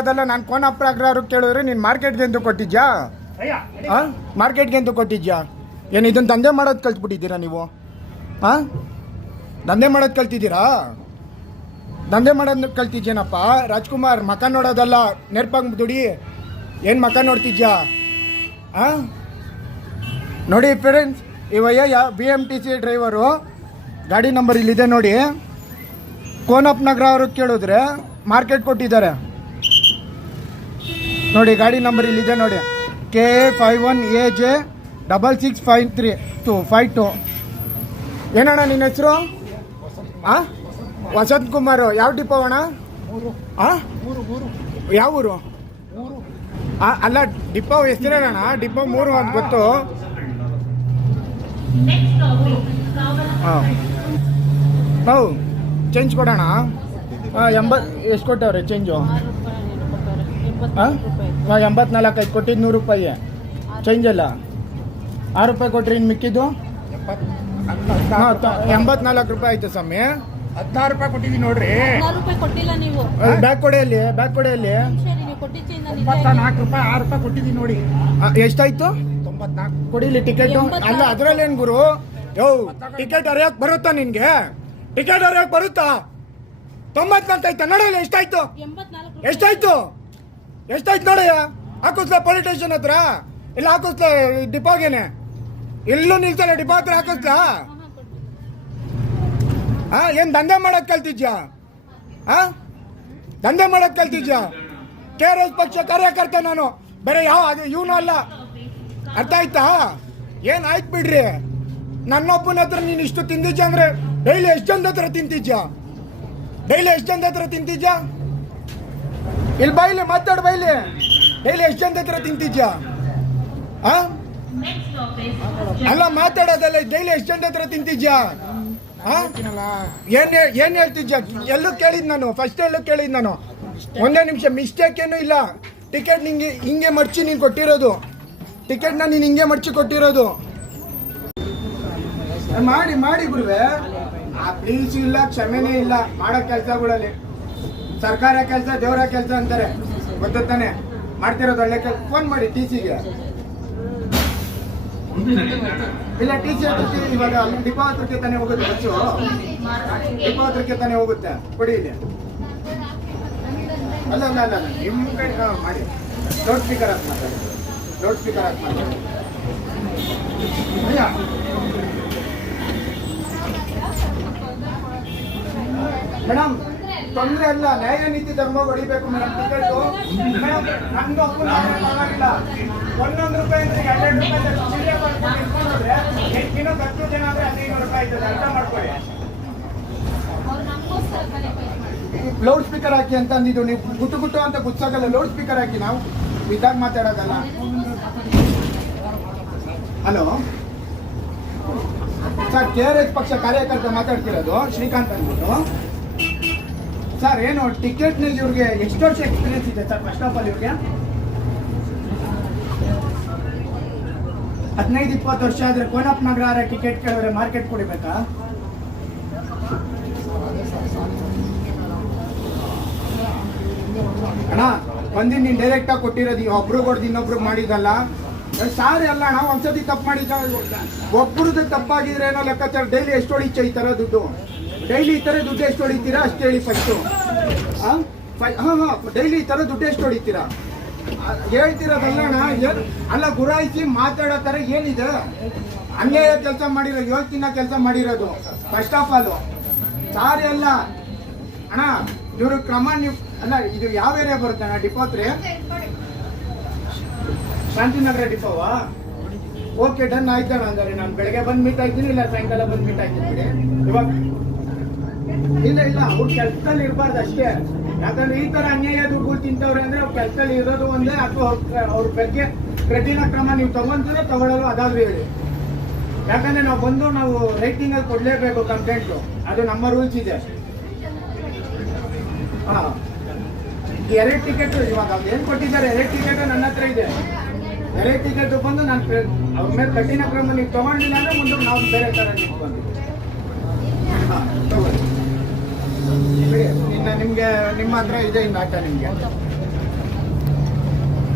ಅದೆಲ್ಲ ನಾನು ಕೋನಪ್ಪ ಅಗ್ರಹಾರ ಕೇಳಿದ್ರೆ ನೀನು ಮಾರ್ಕೆಟ್ಗೆ ಎಂದು ಕೊಟ್ಟಿದ್ಯಾ? ಮಾರ್ಕೆಟ್ಗೆ ಎಂದು ಕೊಟ್ಟಿದ್ಯಾ? ಏನು ಇದನ್ನು ದಂಧೆ ಮಾಡೋದು ಕಲ್ತ್ಬಿಟ್ಟಿದ್ದೀರಾ ನೀವು? ದಂಧೆ ಮಾಡೋದು ಕಲ್ತಿದ್ದೀರಾ? ದಂಧೆ ಮಾಡೋದು ಕಲ್ತಿದ್ಯೇನಪ್ಪ? ರಾಜ್ಕುಮಾರ್, ಮಕ ನೋಡೋದಲ್ಲ, ನೆರ್ಪಂಗ್ ದುಡಿ. ಏನು ಮಕ ನೋಡ್ತಿದ್ಯಾ? ನೋಡಿ ಫ್ರೆಂಡ್ಸ್, ಇವಯ್ಯ BMTC ಡ್ರೈವರು, ಗಾಡಿ ನಂಬರ್ ಇಲ್ಲಿದೆ ನೋಡಿ. ಕೋನಪ್ಪ ನಗರ ಅವ್ರಿಗೆ ಕೇಳಿದ್ರೆ ಮಾರ್ಕೆಟ್ ಕೊಟ್ಟಿದ್ದಾರೆ ನೋಡಿ. ಗಾಡಿ ನಂಬರ್ ಇಲ್ಲಿದೆ ನೋಡಿ, KA51AJ665352. ಏನಣ್ಣ ನಿನ್ನ ಹೆಸರು? ವಸಂತ್ ಕುಮಾರ್. ಯಾವ ಡಿಪೋ ಅಣ್ಣ? ಯಾವ ಊರು? ಅಲ್ಲ, ಡಿಪೋ ಹೆಸರೇನಣ್ಣ? ಡಿಪೋ 3 ಅಂತ ಗೊತ್ತು. ನಾವು ಚೇಂಜ್ ಕೊಡೋಣ. 80 ಎಷ್ಟು ಕೊಟ್ಟವ್ರೆ ಚೇಂಜು? 84 ಐದು ಕೊಟ್ಟಿದ್ದು 100 ರೂಪಾಯಿ ಚೇಂಜ್ ಅಲ್ಲ. 6 ರೂಪಾಯಿ ಕೊಟ್ರಿ, ಇನ್ನು ಮಿಕ್ಕಿದ್ದು 84 ರೂಪಾಯಿ ಆಯ್ತು ಸ್ವಾಮಿ. 16 ರೂಪಾಯಿ ಕೊಟ್ಟಿದ್ದೀನಿ ನೋಡ್ರಿ. 16 ರೂಪಾಯಿ ಕೊಟ್ಟಿಲ್ಲ ನೀವು. ಬ್ಯಾಗ್ ಕೊಡೆಯಲ್ಲಿ, ಬ್ಯಾಗ್ ಕೊಡೆಯಲ್ಲಿ 94 ರೂಪಾಯಿ 6 ರೂಪಾಯಿ ಕೊಟ್ಟಿದ್ದೀನಿ ನೋಡಿ. ಎಷ್ಟಾಯ್ತು? 94 ಕೊಡಿಲಿ ಟಿಕೆಟ್. ಅಲ್ಲ, ಅದ್ರಲ್ಲೇನು ಗುರು? ಯೋ, ಟಿಕೆಟ್ ಅರಿಯಕ್ ಬರುತ್ತಾ ನಿನ್ಗೆ? ಟಿಕೆಟ್ ಅರಿಯಕ್ ಬರುತ್ತಾ? 94 ಆಯ್ತಾ? ನೋಡಲ್ಲ ಎಷ್ಟಾಯ್ತು? ಎಷ್ಟಾಯ್ತು? ಎಷ್ಟಾಯ್ತು ನೋಡಯ್ಯ. ಹಾಕಿಸ್ಲಾ ಪೊಲೀಸ್ ಸ್ಟೇಷನ್ ಹತ್ರ? ಇಲ್ಲ ಹಾಕಿಸ್ಲಾ ಡಿಪೋಗೇನೆ? ಎಲ್ಲೂ ನಿಲ್ಸಲ್ಲ, ಡಿಪೋ ಹತ್ರ ಹಾಕಿಸ್ಲಾ? ಏನ್ ದಂಧೆ ಮಾಡಕ್ ಕಲ್ತಿದ್ಯಾ? ದಂಧೆ ಮಾಡಕ್ ಕಲ್ತಿದ್ಯಾ? KRS ಪಕ್ಷ ಕಾರ್ಯಕರ್ತ ನಾನು, ಬೇರೆ ಯಾವ ಇವನು ಅಲ್ಲ. ಅರ್ಥ ಆಯ್ತಾ? ಏನ್ ಆಯ್ತು ಬಿಡ್ರಿ. ನನ್ನೊಬ್ಬನ ಹತ್ರ ನೀನು ಇಷ್ಟು ತಿಂದಿದ್ಯಾ ಅಂದ್ರೆ ಡೈಲಿ ಎಷ್ಟು ಜನದ ಹತ್ರ ತಿಂತಿದ್ಯಾ? ಡೈಲಿ ಎಷ್ಟು ಜನದ ಹತ್ರ ತಿಂತಿದ್ಯಾ? ಇಲ್ಲಿ ಬೈಲಿ ಮಾತಾಡ್, ಬೈಲಿ. ಡೈಲಿ ಎಷ್ಟು ಜನದ ಹತ್ರ ತಿಂತಿದ್ಯಾ? ಅಲ್ಲ, ಮಾತಾಡೋದಲ್ಲ. ಡೈಲಿ ಎಷ್ಟು ಜನದ ಹತ್ರ ತಿಂತಿದ್ಯಾ? ಏನ್ ಹೇಳ್ತಿದ್ಯಾ? ಎಲ್ಲೂ ಕೇಳಿದ್ ನಾನು, ಫಸ್ಟ್ ಎಲ್ಲೂ ಕೇಳಿದ್ ನಾನು. ಒಂದೇ ನಿಮಿಷ, ಮಿಸ್ಟೇಕ್ ಏನೂ ಇಲ್ಲ. ಟಿಕೆಟ್ ನಿಂಗೆ ಹಿಂಗೆ ಮರ್ಚಿ ನೀನು ಕೊಟ್ಟಿರೋದು. ಟಿಕೆಟ್ನ ನೀನು ಹಿಂಗೆ ಮರ್ಚಿ ಕೊಟ್ಟಿರೋದು. ಮಾಡಿ ಗುರುವೆ. ಪ್ಲೀಸ್ ಇಲ್ಲ, ಕ್ಷಮೆನೇ ಇಲ್ಲ ಮಾಡೋ ಕೆಲಸಗಳಲ್ಲಿ. ಸರ್ಕಾರ ಕೆಲಸ, ದೇವರ ಕೆಲಸ ಅಂತಾರೆ, ಗೊತ್ತಾನೆ. ಮಾಡ್ತಿರೋದು ಒಳ್ಳೆ ಕೆಲಸ. ಫೋನ್ ಮಾಡಿ TCಗೆ. ಇಲ್ಲ, TC ಹತ್ರಕ್ಕೆ ಇವಾಗ ಡಿಪೋ ಹತ್ರಕ್ಕೆ ತಾನೇ ಹೋಗುತ್ತೆ ಬಸ್ಸು. ಡಿಪೋ ಹತ್ರಕ್ಕೆ ತಾನೇ ಹೋಗುತ್ತೆ. ಕೊಡಿ ಇಲ್ಲಿ. ಅಲ್ಲ, ನಿಮ್ಮ ಕೈ ಮಾಡಿ. ಲೌಡ್ ಸ್ಪೀಕರ್ ಹಾಕಿ ಮಾತಾಡಿ. ಲೌಡ್ ಸ್ಪೀಕರ್ ಹಾಕಿ ಮಾತಾಡಿ. ಮೇಡಮ್, ತೊಂದರೆ ಅಲ್ಲ, ನ್ಯಾಯ ನೀತಿ ಧರ್ಮ ಹೊಡಿಬೇಕು ಮೇಡಮ್. ಟಿಕೆಟು ಮೇಡಮ್, ನಂದು ಒಪ್ಪಲ್ಲ. 1 ರೂಪಾಯಿ ಅಂದ್ರೆ 2 ರೂಪಾಯಿ ಇಟ್ಕೊಂಡ್ರೆ 10 ಜನ ಅಂದ್ರೆ 15 ರೂಪಾಯಿ ಆಯ್ತದೆ. ಅರ್ಥ ಮಾಡ್ಕೊಳ್ಳಿ. ಲೌಡ್ ಸ್ಪೀಕರ್ ಹಾಕಿ ಅಂತ ಅಂದಿದ್ದು ನೀವು. ಗುಟ್ಟು ಅಂತ ಗುಚ್ಚಾಗಲ್ಲ. ಲೌಡ್ ಸ್ಪೀಕರ್ ಹಾಕಿ, ನಾವು ಇದಾಗ ಮಾತಾಡೋದಲ್ಲ. ಹಲೋ ಸರ್, KRS ಪಕ್ಷ ಕಾರ್ಯಕರ್ತ ಮಾತಾಡ್ತಿರೋದು, ಶ್ರೀಕಾಂತ್ ಅಂದ್ಬಿಟ್ಟು. ಸರ್, ಏನು ಟಿಕೆಟ್ನಲ್ಲಿ ಇವ್ರಿಗೆ ಎಷ್ಟು ವರ್ಷ ಎಕ್ಸ್ಪೀರಿಯನ್ಸ್ ಇದೆ ಸರ್? ಫಸ್ಟ್ ಆಫ್ ಆಲ್ ಇವ್ರಿಗೆ 15-20 ವರ್ಷ ಆದ್ರೆ ಕೋನಪ್ಪ ನಗರ ಟಿಕೆಟ್ ಕೇಳಿದ್ರೆ ಮಾರ್ಕೆಟ್ ಕೊಡಿಬೇಕಾ? ಅಣ್ಣ, ಒಂದಿನ ನೀನು ಡೈರೆಕ್ಟ್ ಆಗಿ ಕೊಟ್ಟಿರೋದು, ಒಬ್ರು ಕೊಡ್ದು ಇನ್ನೊಬ್ರು ಮಾಡಿದಲ್ಲ. ಸಾರಿ ಅಲ್ಲ ಅಣ್ಣ, ಒಂದ್ಸತಿ ತಪ್ಪು ಮಾಡಿದ. ಒಬ್ಬರದ್ದು ತಪ್ಪಾಗಿದ್ರೆ ಏನೋ ಲೆಕ್ಕಾಚಾರ. ಡೈಲಿ ಎಷ್ಟು ಹೊಡಿಚ ಈ ತರ ದುಡ್ಡು? ಡೈಲಿ ಈ ತರ ದುಡ್ಡು ಎಷ್ಟು ಹೊಡಿತೀರಾ ಅಷ್ಟು ಹೇಳಿ ಫಸ್ಟು. ಡೈಲಿ ಈ ತರ ದುಡ್ಡು ಎಷ್ಟು ಹೊಡಿತೀರಾ ಹೇಳ್ತಿರೋದಲ್ಲ ಅಣ್ಣ. ಅಲ್ಲ, ಗುರಾಯಿಸಿ ಮಾತಾಡೋ ತರ ಏನಿದೆ? ಅನ್ಯಾಯ ಕೆಲಸ ಮಾಡಿರೋ, 7 ದಿನ ಕೆಲಸ ಮಾಡಿರೋದು. ಫಸ್ಟ್ ಆಫ್ ಆಲ್ ಸಾರಿ ಅಲ್ಲ ಅಣ್ಣ. ಇವ್ರ ಕ್ರಮ ನೀವು ಅಲ್ಲ. ಇದು ಯಾವ ಏರಿಯಾ ಬರುತ್ತೆ ಅಣ್ಣ? ಡಿಪೋ ಹತ್ರ ಶಾಂತಿನಗರ ಡಿಪೋವಾ? ಓಕೆ, ಡನ್ ಆಯ್ತಣ್ಣ. ಅಂದರೆ ನಾನು ಬೆಳಗ್ಗೆ ಬಂದು ಮೀಟ್ ಆಗ್ತೀನಿ, ಇಲ್ಲ ಸಾಯಂಕಾಲ ಬಂದು ಮೀಟ್ ಆಗ್ತೀನಿ ಬಿಡಿ. ಇವಾಗ ಇಲ್ಲ, ಅವ್ರು ಕೆಲಸದಲ್ಲಿ ಇರಬಾರ್ದು ಅಷ್ಟೇ. ಯಾಕಂದ್ರೆ ಈ ತರ ಅನ್ಯಾಯ ದುಡ್ಡು ತಿಂತವ್ರೆ ಅಂದ್ರೆ ಅವ್ರ ಕೆಲಸದಲ್ಲಿ ಇರೋದು ಒಂದೇ, ಅಥವಾ ಅವ್ರ ಬಗ್ಗೆ ಕಠಿಣ ಕ್ರಮ ನೀವು ತಗೊಂತಾರೆ, ತಗೊಳ್ಳಲು ಅದಾದ್ರೂ ಹೇಳಿ. ಯಾಕಂದ್ರೆ ನಾವು ರೈಟಿಂಗ್ ಅಲ್ಲಿ ಕೊಡ್ಲೇಬೇಕು ಕಂಪ್ಲೇಂಟ್. ಅದು ನಮ್ಮ ರೂಲ್ಸ್ ಇದೆ. 2 ಟಿಕೆಟ್ ಇವಾಗ ಏನ್ ಕೊಟ್ಟಿದ್ದಾರೆ, 2 ಟಿಕೆಟ್ ನನ್ನ ಹತ್ರ ಇದೆ. 2 ಟಿಕೆಟ್ ಬಂದು ನಾನು ಅವ್ರ ಮೇಲೆ ಕಠಿಣ ಕ್ರಮ ನೀವು ತಗೊಂಡಿಲ್ಲ ಅಂದ್ರೆ ಮುಂದೆ ನಾವು ಬೇರೆ ತರ ನಿಂತ್ಕೊಂಡು ತಗೊಳ್ಳಿ. ನಿಮ್ಗೆ ನಿಮ್ಮ ಹತ್ರ ಇದೆ ಇನ್ನು ಆಟ ನಿಮ್ಗೆ.